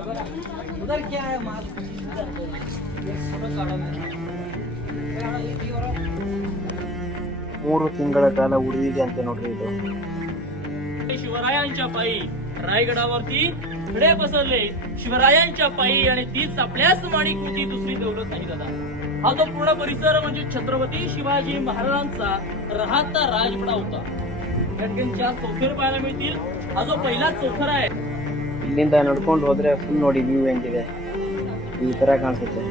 उधर क्या है माल ಮೂರು ತಿಂಗಳ ಕಾಲ ಉಳಿದಿದೆ ಅಂತ ನೋಡ್ರಿ ಇದು. शिवरायांच्या पायी रायगडावरती खडे बसवले शिवरायांच्या पायी आणि तीच आपल्याच माणिकृती दुसरी दौलत नाही दादा. हा जो पूर्ण परिसर म्हणजे छत्रपती शिवाजी महाराजांचा राहता राजवाडा होता. या ठिकाणी चार चौथर पाहायला मिळतील. हा जो पहिला चौथर आहे ಇಲ್ಲಿಂದ ನಡ್ಕೊಂಡು ಹೋದ್ರೆ ಫುಲ್ ನೋಡಿ ವ್ಯೂ ಹೆಂಗಿದೆ, ಈ ತರ ಕಾಣಿಸುತ್ತೆ.